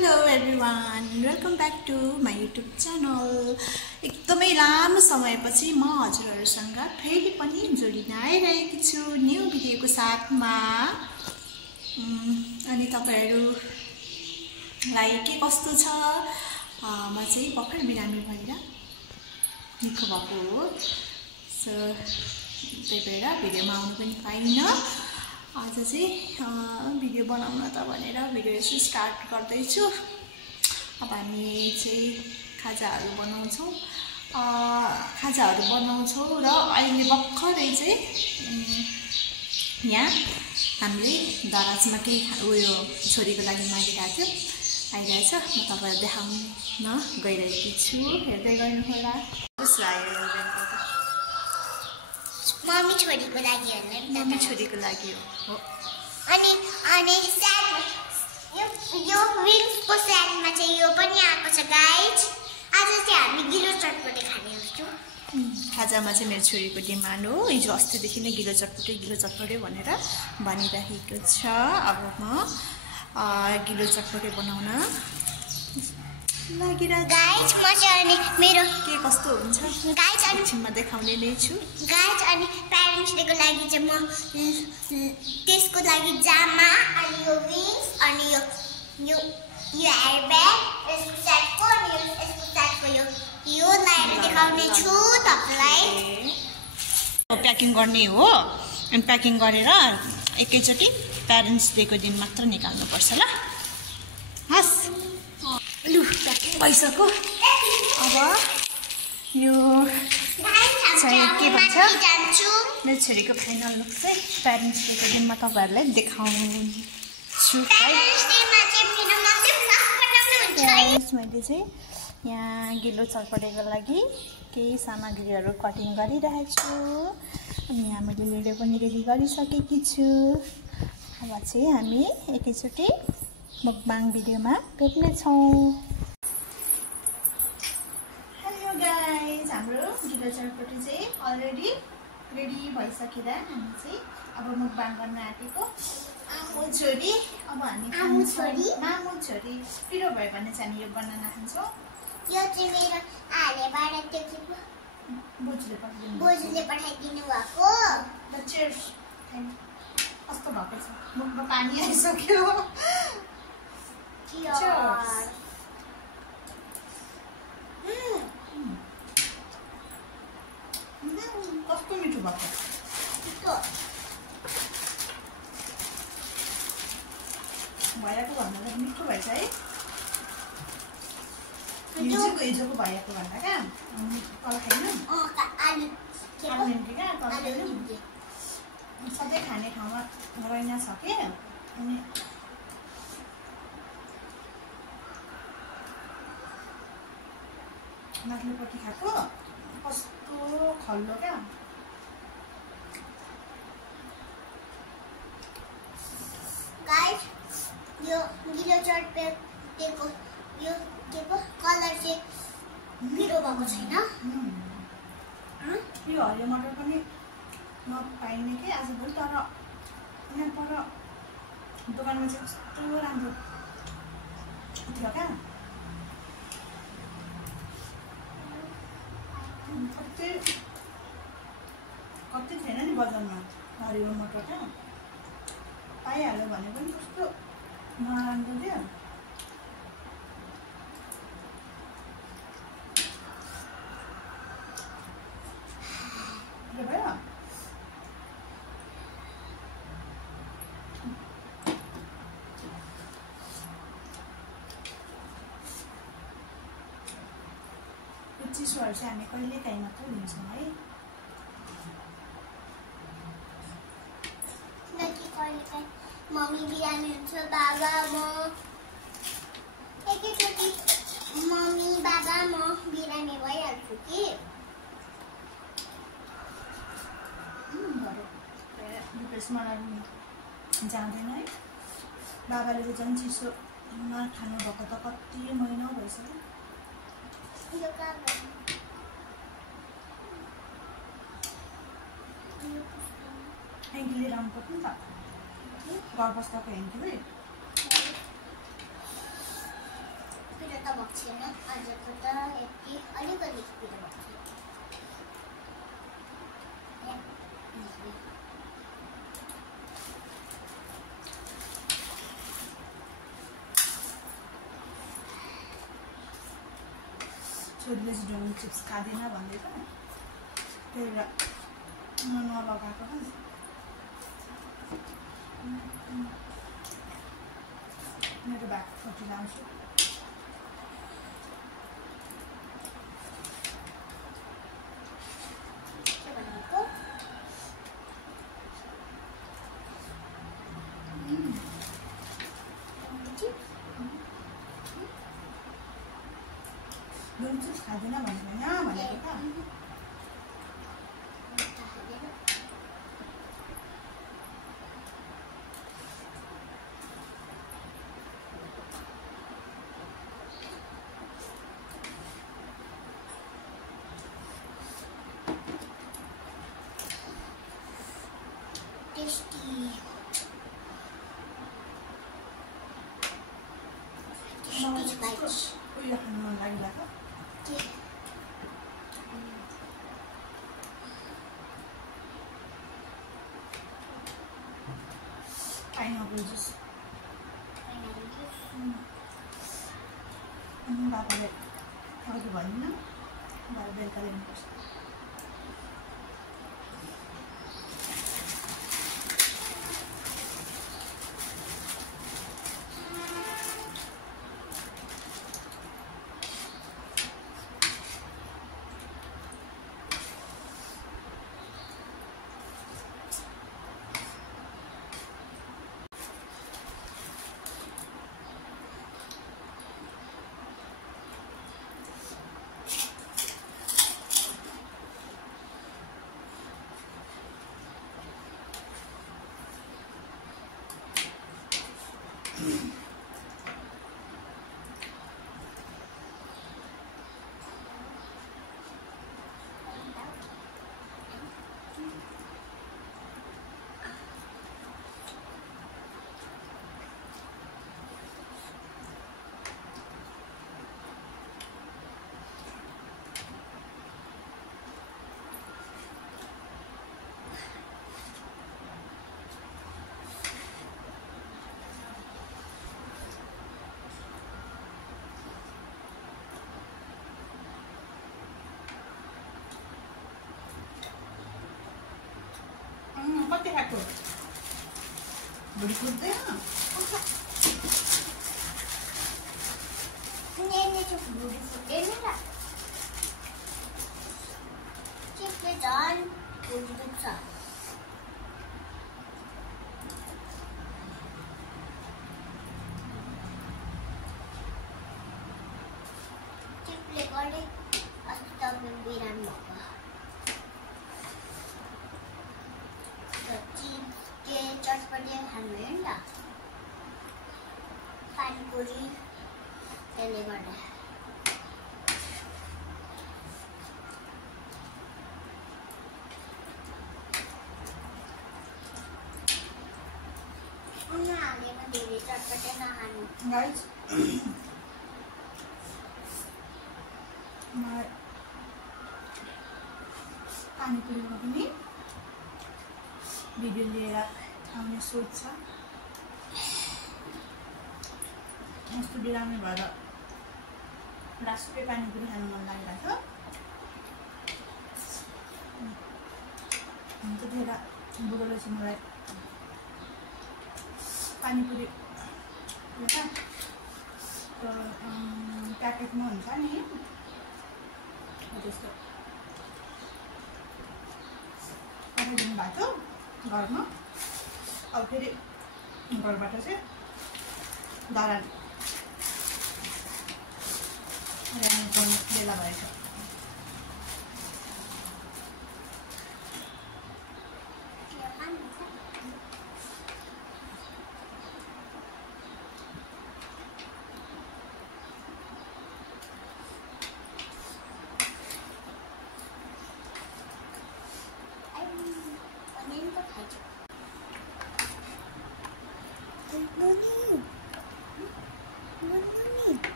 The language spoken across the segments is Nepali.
Hello everyone, welcome back to my YouTube channel. एकदमै लामो समयपछि म हजुरहरुसँग फेरि पनि जोडिन आइरहेकी छु न्यू भिडियोको साथमा। अनि तपाईहरुलाई के कस्तो छ? म चाहिँ भर्खर बिरामी भएर निको भएको हो। सो त्यही भएर भिडियोमा आउनु पनि पाइन। आज चाहिँ भिडियो बनाउन त भनेर भिडियो यसो स्टार्ट गर्दै छु। अब हामी चाहिँ खाजाहरु बनाउँछौं र अहिले भर्खरै चाहिँ यहाँ हामीले दराजमा केही उयो छोरीको लागि मागिरहेको थियो आइरहेछ। म तपाईहरुलाई देखाउन गइरहेकी छु, हेर्दै गर्नु होला। मम्मी छोरीको लागि मम्मी छोरीको लागि हो। अनि यो विन्सको स्याडमा चाहिँ यो पनि आएको छ गाइज। आज चाहिँ हामी गिलो चटपटे खाने छौं। खाजामा चाहिँ मेरो छोरीको डिमान्ड हो। हिजो अस्तिदेखि नै गिलो चटपटे भनेर भनिरहेको छ। अब म गिलो चटपटे बनाउन लागिरहेको गाइज। म चाहिँ अनि मेरो के कस्तो हुन्छ गाइज अनि छिनमा देखाउने नै छु। गाइज अनि प्यारेन्ट्स डेको लागि चाहिँ म त्यसको लागि जामा अनि यो विन्स अनि यो हेयर ब्याग यसको सेटको अनि यसको सेटको यो लाएर देखाउने छु तपाईलाई। प्याकिङ गर्ने हो। अनि प्याकिङ गरेर एकैचोटी प्यारेन्ट्स डेको दिन मात्र निकाल्नु पर्छ ल। हस् लु प्याकिङ भइसक्यो। अब यो चाहिँ के भन्छ मेरो छोरीको फाइनल लुक चाहिँ प्यारेन्ट्स डेको दिनमा तपाईहरुलाई देखाउँछु। मैले चाहिँ यहाँ गिलो चटपटेको लागि केही सामग्रीहरू कटिङ गरिरहेको छु। अनि यहाँ मैले भिडियो पनि रेडी गरिसकेकी छु। अब चाहिँ हामी एकैचोटि मुकबाङ भिडियोमा भेट्नेछौँ। हेलो गाइज, हाम्रो गिलो चटपटे चाहिँ अलरेडी रेडी भइसकेर हामी चाहिँ अब मुकबाङ गर्न आँटेको। आमु छोरी अब हामी आमु छोरी मामु छोरी पिरो भयो भने चाहिँ हामी यो बनाना खान्छौँ। यो चाहिँ मेरो आलेबाट त्यो के बोजूले पठाइदिनु भएको। चेयर्स कस्तो भएको छ, मुखमा पानी आइसक्यो। कस्तो मिठो भएको भैयाको भन्दा त मिठो भएछ है। हिजोको भैयाको भन्दा क्या तल खाएन सधैँ खाने ठाउँमा रहेन छ के। अनि माथिल्लोपट्टि खाएको कस्तो खल्लो क्या। गाइस यो गिलो चटपटेको यो के पो कलर चाहिँ पिरो भएको छैन। यो हरियो मटर पनि नपाइने के आजभोलि। तर यहाँ पर दोकानमा चाहिँ कस्तो राम्रो थियो क्या। कति थिएन नि बजारमा हरियो मटर क्या। पाइहाल्यो भने पनि कस्तो नराम्रो थियो। चिसोहरू चाहिँ हामी कहिले काहीँ मात्र लिन्छौँ है। मम्मी बिरामी हुन्छ, बाबा म एकैचोटि मम्मी बाबा म बिरामी भइहाल्छु कि। जाँदैन है। बाबाले चाहिँ झन् चिसो नखानु भएको त कति महिना भइसक्यो। हेङ्कीले राम्रो पर्छ नि त घर बस्दाको हेङ्की। छैन आजको त यति अलिकति पिरो भएको थियो छोरीले चाहिँ ढुङ्गा चिप्स खाँदैन भन्दै त त्यही भएर म नलगाएको मेरो ब्याग फोटो लाउँछु ढुङ्गा चिप्स खाँदैन भन्दैन भनेको त tasty bites उयो खानु मन लागिरहेको पाइनएप्पल जुस बाबाले अघि भन्दिनँ बाबा बेलुका ल्याउनुपर्छ कति खाएको भुँडी फुट्दैन भुँडी फुट्दैन र चिप्सले झन् भुँडी दुख्छ चिप्सले गर्दै अस्ति तपाईँ बिरामी भएको चिप्स के चटपटे खानु हो नि त पानीपुरी त्यसले गर्दा हालेर धेरै चटपटे नखानु गाइस पानीपुरीमा पनि भिडियो लिएर आउने सोच छ यस्तो बिरामी भएर लास्टै पानीपुरी खानु मन लागिरहेको छ त्यतिखेर बुढोले चाहिँ मलाई पानीपुरी प्याकेटमा हुन्छ नि त्यस्तो पठाइदिनु भएको थियो घरमा अब फेरि घरबाट चाहिँ दारा ल्याउनु बेला भएछ Good morning.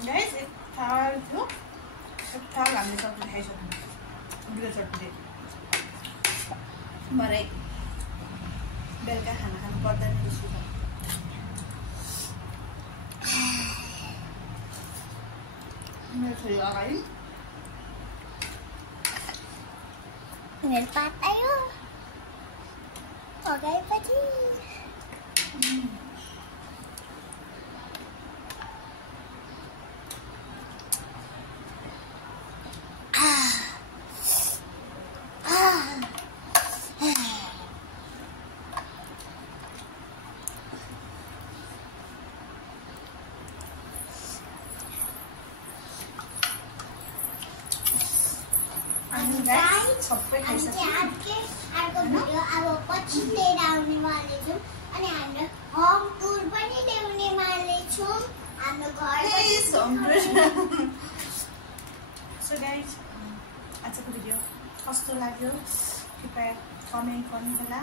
Guys, थाल थियो थाल हामीले सब्जी खाइसक्यौँ उम्रिएको चटनी भरे बेलुका खाना खानु पर्दैन जस्तो छ मेरो छोरी अगाडि पात आयो अगाडिपट्टि सबै खाइसक्यो अर्को भिडियो अब पछि लिएर आउनेवाले छौँ अनि हाम्रो होम टुर पनि ल्याउनेवाले छौँ हाम्रो घर सो गाइज आजको भिडियो कस्तो लाग्यो कृपया कमेन्ट गर्नु होला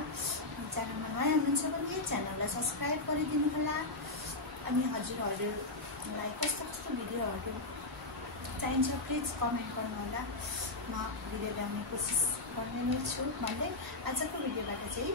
च्यानलमा नयाँ हुनुहुन्छ भने च्यानललाई सब्सक्राइब गरिदिनु होला अनि हजुरहरूलाई कस्तो कस्तो भिडियोहरू चाहिन्छ प्लिज कमेन्ट गर्नु होला म भिडियो ल्याउने कोसिस गर्ने नै छु भन्दै आजको भिडियोबाट चाहिँ